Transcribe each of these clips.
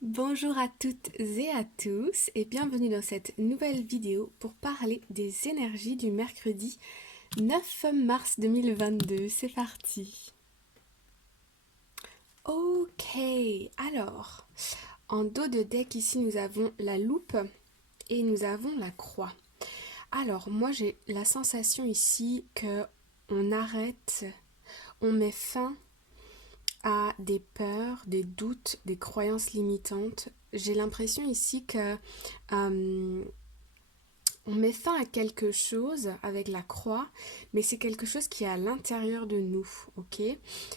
Bonjour à toutes et à tous et bienvenue dans cette nouvelle vidéo pour parler des énergies du mercredi 9 mars 2022. C'est parti. Ok, alors, en dos de deck ici nous avons la loupe et nous avons la croix. Alors moi j'ai la sensation ici que on arrête, on met fin à des peurs, des doutes, des croyances limitantes. J'ai l'impression ici que euh, on met fin à quelque chose avec la croix, mais c'est quelque chose qui est à l'intérieur de nous, ok?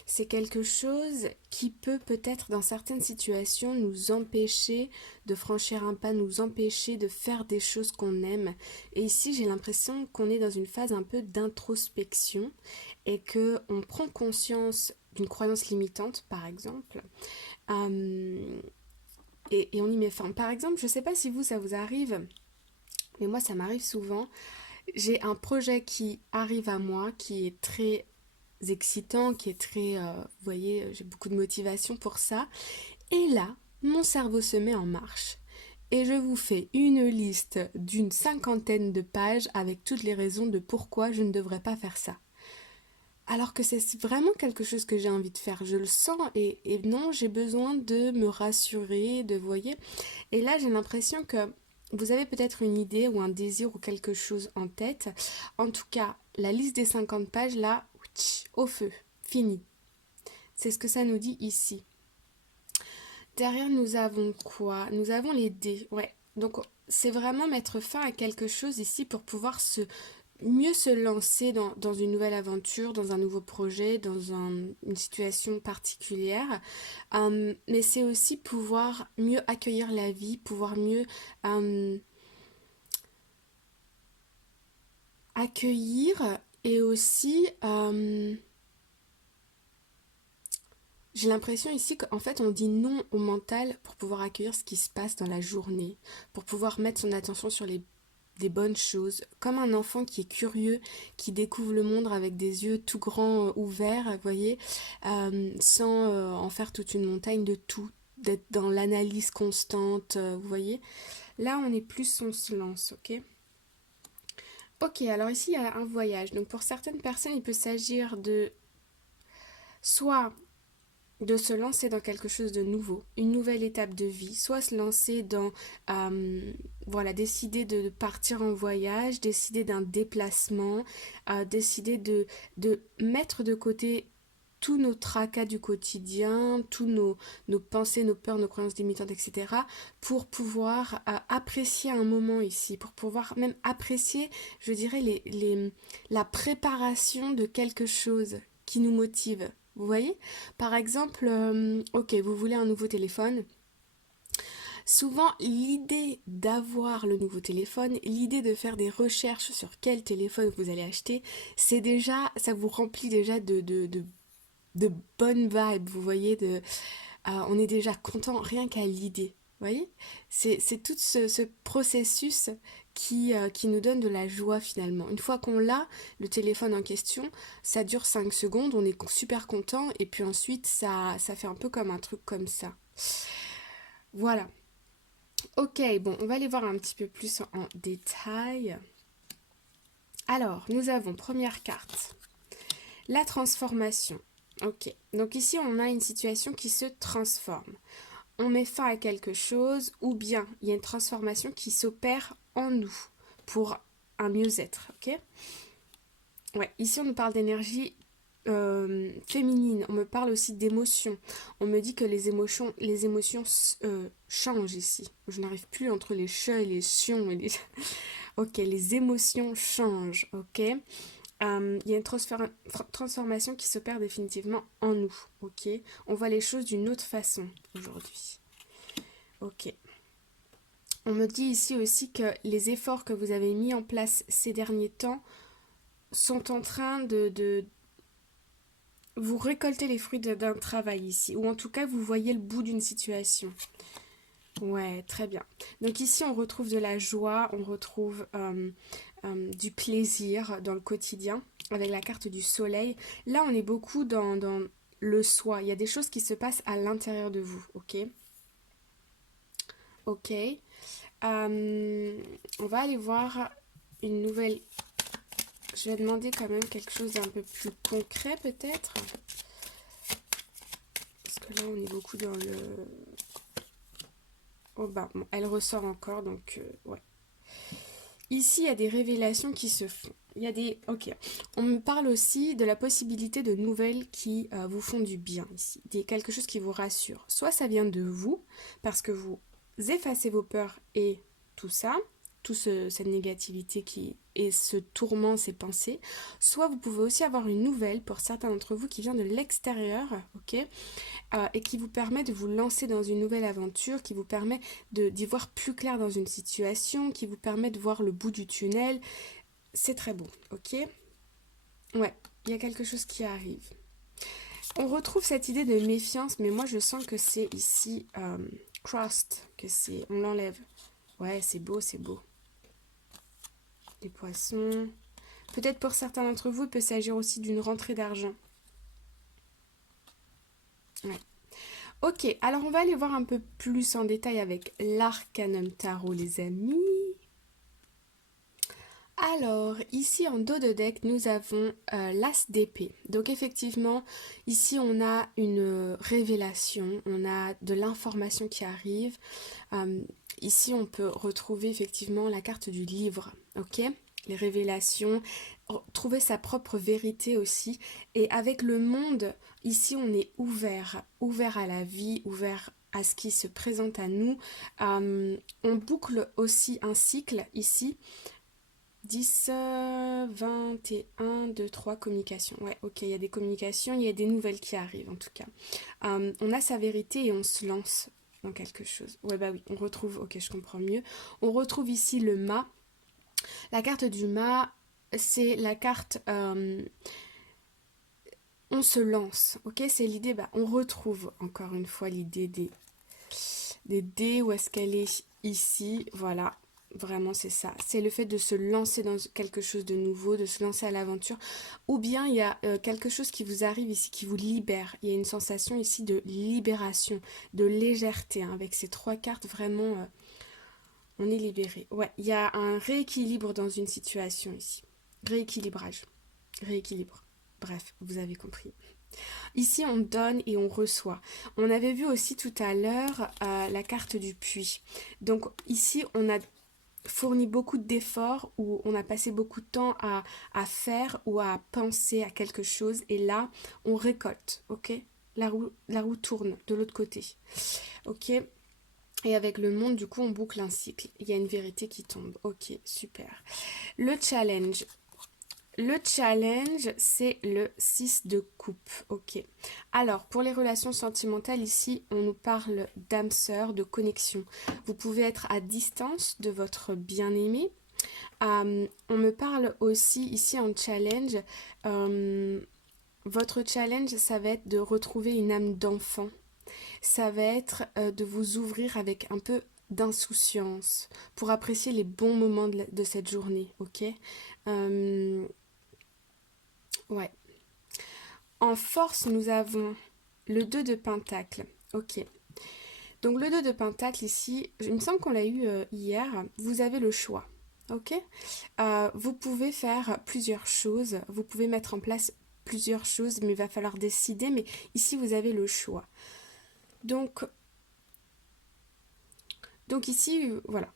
C'est quelque chose qui peut peut-être dans certaines situations nous empêcher de franchir un pas, nous empêcher de faire des choses qu'on aime. Et ici, j'ai l'impression qu'on est dans une phase un peu d'introspection et que on prend conscience d'une croyance limitante, par exemple, euh, et on y met fin. Par exemple, je ne sais pas si vous, ça vous arrive, mais moi, ça m'arrive souvent. J'ai un projet qui arrive à moi, qui est très excitant, qui est très... vous voyez, j'ai beaucoup de motivation pour ça. Et là, mon cerveau se met en marche. Et je vous fais une liste d'une cinquantaine de pages avec toutes les raisons de pourquoi je ne devrais pas faire ça. Alors que c'est vraiment quelque chose que j'ai envie de faire, je le sens et non, j'ai besoin de me rassurer, de voyez. Et là, j'ai l'impression que vous avez peut-être une idée ou un désir ou quelque chose en tête. En tout cas, la liste des 50 pages, là, au feu, fini. C'est ce que ça nous dit ici. Derrière, nous avons quoi? Nous avons les dés, ouais. Donc, c'est vraiment mettre fin à quelque chose ici pour pouvoir mieux se lancer dans une nouvelle aventure, dans un nouveau projet, dans une situation particulière. Mais c'est aussi pouvoir mieux accueillir la vie, pouvoir mieux accueillir et aussi j'ai l'impression ici qu'en fait on dit non au mental pour pouvoir accueillir ce qui se passe dans la journée, pour pouvoir mettre son attention sur des bonnes choses, comme un enfant qui est curieux, qui découvre le monde avec des yeux tout grands ouverts, vous voyez, sans en faire toute une montagne de tout, d'être dans l'analyse constante, vous voyez. Là on est plus on se lance, ok. Ok, alors ici il y a un voyage. Donc pour certaines personnes, il peut s'agir de soit de se lancer dans quelque chose de nouveau, une nouvelle étape de vie, soit se lancer dans, voilà, décider de partir en voyage, décider d'un déplacement, décider de mettre de côté tous nos tracas du quotidien, tous nos pensées, nos peurs, nos croyances limitantes, etc., pour pouvoir apprécier un moment ici, pour pouvoir même apprécier, je dirais, la préparation de quelque chose qui nous motive. Vous voyez? Par exemple, ok, vous voulez un nouveau téléphone. Souvent, l'idée d'avoir le nouveau téléphone, l'idée de faire des recherches sur quel téléphone vous allez acheter, c'est déjà, ça vous remplit déjà de bonnes vibes, vous voyez, on est déjà content rien qu'à l'idée. Vous voyez, c'est tout ce processus qui nous donne de la joie finalement. Une fois qu'on l'a, le téléphone en question, ça dure 5 secondes, on est super content et puis ensuite ça fait un peu comme un truc comme ça. Voilà. Ok, bon, on va aller voir un petit peu plus en détail. Alors, nous avons première carte, la transformation. Ok, donc ici on a une situation qui se transforme. On met fin à quelque chose ou bien il y a une transformation qui s'opère en nous pour un mieux-être, ok. Ouais, ici on nous parle d'énergie féminine, on me parle aussi d'émotions. On me dit que les émotions changent ici. Je n'arrive plus entre les che et les sions. Ok, les émotions changent, ok. Il y a une transformation qui s'opère définitivement en nous, ok. On voit les choses d'une autre façon aujourd'hui. Ok. On me dit ici aussi que les efforts que vous avez mis en place ces derniers temps sont en train de vous récolter les fruits d'un travail ici. Ou en tout cas, vous voyez le bout d'une situation. Ouais, très bien. Donc ici, on retrouve de la joie, on retrouve du plaisir dans le quotidien avec la carte du soleil. Là, on est beaucoup dans le soi. Il y a des choses qui se passent à l'intérieur de vous, ok. Ok. On va aller voir une nouvelle. Je vais demander quand même quelque chose d'un peu plus concret peut-être. Parce que là on est beaucoup dans le... Oh bah bon, elle ressort encore donc ouais. Ici il y a des révélations qui se font. Il y a des... Ok. On me parle aussi de la possibilité de nouvelles qui vous font du bien ici. Quelque chose qui vous rassure. Soit ça vient de vous, parce que vous effacez vos peurs et tout ça, cette négativité qui et ce tourment, ces pensées. Soit vous pouvez aussi avoir une nouvelle pour certains d'entre vous qui vient de l'extérieur, ok, et qui vous permet de vous lancer dans une nouvelle aventure, qui vous permet d'y voir plus clair dans une situation, qui vous permet de voir le bout du tunnel. C'est très beau, ok? Ouais, il y a quelque chose qui arrive. On retrouve cette idée de méfiance, mais moi je sens que c'est ici crossed, que c'est, on l'enlève. Ouais, c'est beau, c'est beau. Les poissons. Peut-être pour certains d'entre vous, il peut s'agir aussi d'une rentrée d'argent. Ouais. Ok, alors on va aller voir un peu plus en détail avec l'Arcanum Tarot, les amis. Alors, ici en dos de deck, nous avons l'As d'épée. Donc effectivement, ici on a une révélation, on a de l'information qui arrive. Ici on peut retrouver effectivement la carte du livre, ok? Les révélations, trouver sa propre vérité aussi. Et avec le monde, ici on est ouvert, ouvert à la vie, ouvert à ce qui se présente à nous. On boucle aussi un cycle ici. 10, 21, 2, 3, communication. Ouais, ok, il y a des communications, il y a des nouvelles qui arrivent en tout cas. On a sa vérité et on se lance dans quelque chose. Ouais, bah oui, on retrouve, ok, je comprends mieux. On retrouve ici le mât. La carte du mât, c'est la carte... on se lance, ok? C'est l'idée, bah, on retrouve encore une fois l'idée des dés, où est-ce qu'elle est ici, voilà. Vraiment, c'est ça. C'est le fait de se lancer dans quelque chose de nouveau, de se lancer à l'aventure. Ou bien il y a quelque chose qui vous arrive ici, qui vous libère. Il y a une sensation ici de libération, de légèreté. Hein. Avec ces trois cartes, vraiment, on est libéré. Ouais, il y a un rééquilibre dans une situation ici. Rééquilibrage. Rééquilibre. Bref, vous avez compris. Ici, on donne et on reçoit. On avait vu aussi tout à l'heure la carte du puits. Donc ici, on a fourni beaucoup d'efforts, ou on a passé beaucoup de temps à faire ou à penser à quelque chose. Et là, on récolte, ok? La roue tourne de l'autre côté, ok? Et avec le monde, du coup, on boucle un cycle. Il y a une vérité qui tombe. Ok, super. Le challenge. Le challenge, c'est le 6 de coupe. Ok. Alors, pour les relations sentimentales, ici, on nous parle d'âme sœur, de connexion. Vous pouvez être à distance de votre bien-aimé. On me parle aussi, ici, en challenge. Votre challenge, ça va être de retrouver une âme d'enfant. Ça va être de vous ouvrir avec un peu d'insouciance pour apprécier les bons moments de cette journée. Ok. Ouais. En force, nous avons le 2 de pentacle. Ok. Donc le 2 de pentacle ici, il me semble qu'on l'a eu hier. Vous avez le choix. Ok. Vous pouvez faire plusieurs choses. Vous pouvez mettre en place plusieurs choses, mais il va falloir décider. Mais ici, vous avez le choix. Donc ici, voilà.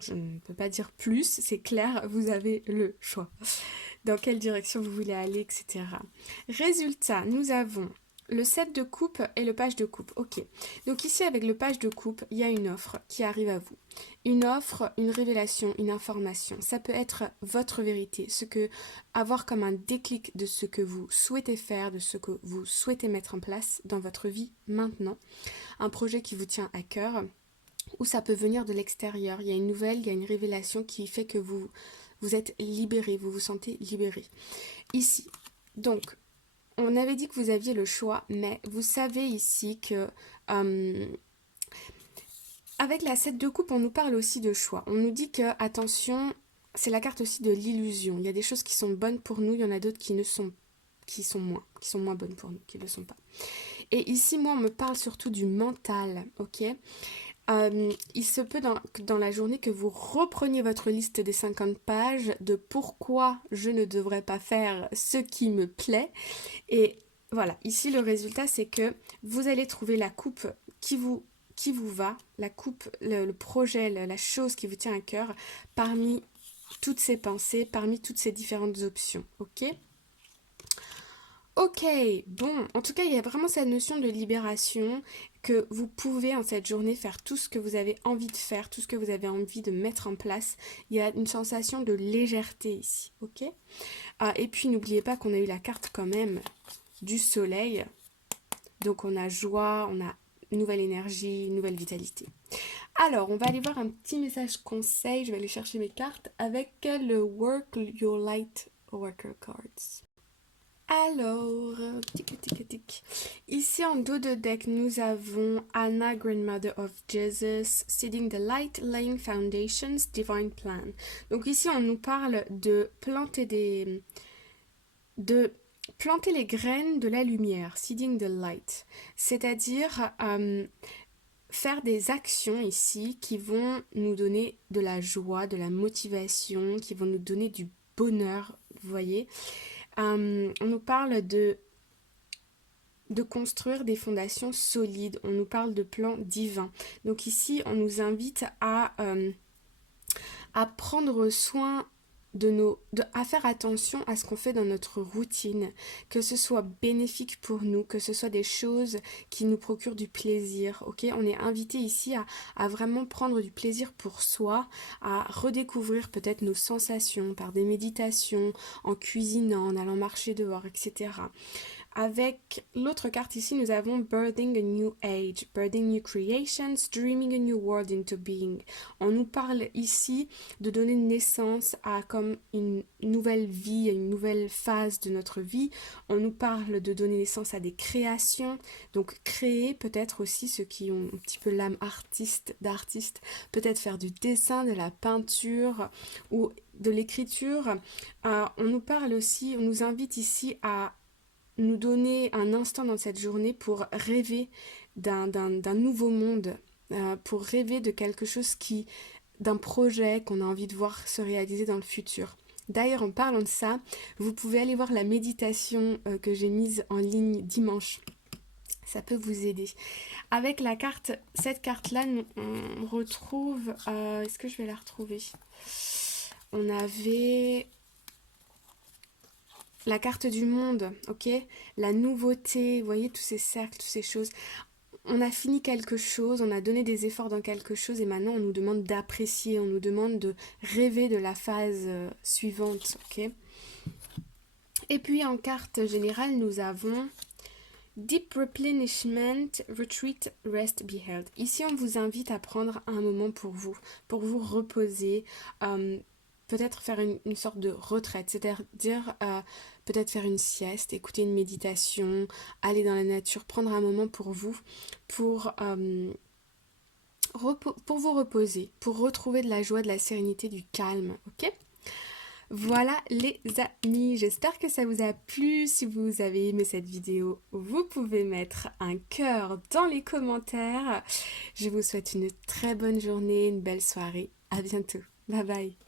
Je ne peux pas dire plus, c'est clair, vous avez le choix. Dans quelle direction vous voulez aller, etc. Résultat, nous avons le 7 de coupe et le page de coupe. Ok. Donc ici, avec le page de coupe, il y a une offre qui arrive à vous. Une offre, une révélation, une information. Ça peut être votre vérité, avoir comme un déclic de ce que vous souhaitez faire, de ce que vous souhaitez mettre en place dans votre vie maintenant. Un projet qui vous tient à cœur. Ou ça peut venir de l'extérieur. Il y a une nouvelle, il y a une révélation qui fait que vous êtes libéré, vous vous sentez libéré. Ici, donc, on avait dit que vous aviez le choix, mais vous savez ici que avec la 7 de coupe, on nous parle aussi de choix. On nous dit que, attention, c'est la carte aussi de l'illusion. Il y a des choses qui sont bonnes pour nous, il y en a d'autres qui sont moins bonnes pour nous, qui ne le sont pas. Et ici, moi, on me parle surtout du mental, ok? Il se peut dans la journée que vous repreniez votre liste des 50 pages de pourquoi je ne devrais pas faire ce qui me plaît. Et voilà, ici le résultat c'est que vous allez trouver la coupe qui vous va, la coupe, le projet, la chose qui vous tient à cœur parmi toutes ces pensées, parmi toutes ces différentes options. Ok? Ok, bon, en tout cas, il y a vraiment cette notion de libération que vous pouvez en cette journée faire tout ce que vous avez envie de faire, tout ce que vous avez envie de mettre en place. Il y a une sensation de légèreté ici, ok? Ah, et puis n'oubliez pas qu'on a eu la carte quand même du soleil. Donc on a joie, on a nouvelle énergie, nouvelle vitalité. Alors, on va aller voir un petit message conseil. Je vais aller chercher mes cartes avec le Work Your Light Worker Cards. Alors, tic tic tic. Ici en dos de deck, nous avons Anna, Grandmother of Jesus, Seeding the Light, Laying Foundations, Divine Plan. Donc ici, on nous parle de planter les graines de la lumière, Seeding the Light. C'est-à-dire faire des actions ici qui vont nous donner de la joie, de la motivation, qui vont nous donner du bonheur, vous voyez. On nous parle de construire des fondations solides, on nous parle de plans divins. Donc ici, on nous invite à prendre soin à faire attention à ce qu'on fait dans notre routine, que ce soit bénéfique pour nous, que ce soit des choses qui nous procurent du plaisir, ok? On est invité ici à vraiment prendre du plaisir pour soi, à redécouvrir peut-être nos sensations par des méditations, en cuisinant, en allant marcher dehors, etc. Avec l'autre carte ici, nous avons Birthing a New Age, Birthing New Creations, Dreaming a New World into Being. On nous parle ici de donner naissance à comme une nouvelle vie, à une nouvelle phase de notre vie. On nous parle de donner naissance à des créations, donc créer peut-être aussi ceux qui ont un petit peu l'âme d'artiste, peut-être faire du dessin, de la peinture ou de l'écriture. On nous parle aussi, on nous invite ici à nous donner un instant dans cette journée pour rêver d'un nouveau monde, pour rêver de quelque chose d'un projet qu'on a envie de voir se réaliser dans le futur. D'ailleurs, en parlant de ça, vous pouvez aller voir la méditation que j'ai mise en ligne dimanche. Ça peut vous aider. Avec cette carte-là, on retrouve... est-ce que je vais la retrouver? On avait... la carte du monde, ok? La nouveauté, vous voyez tous ces cercles, toutes ces choses. On a fini quelque chose, on a donné des efforts dans quelque chose et maintenant on nous demande d'apprécier, on nous demande de rêver de la phase suivante, ok? Et puis en carte générale, nous avons Deep Replenishment, Retreat, Rest, Be Held. Ici, on vous invite à prendre un moment pour vous reposer, peut-être faire une sorte de retraite, c'est-à-dire peut-être faire une sieste, écouter une méditation, aller dans la nature, prendre un moment pour vous, pour vous reposer, pour retrouver de la joie, de la sérénité, du calme, ok? Voilà les amis, j'espère que ça vous a plu. Si vous avez aimé cette vidéo, vous pouvez mettre un cœur dans les commentaires. Je vous souhaite une très bonne journée, une belle soirée. À bientôt. Bye bye.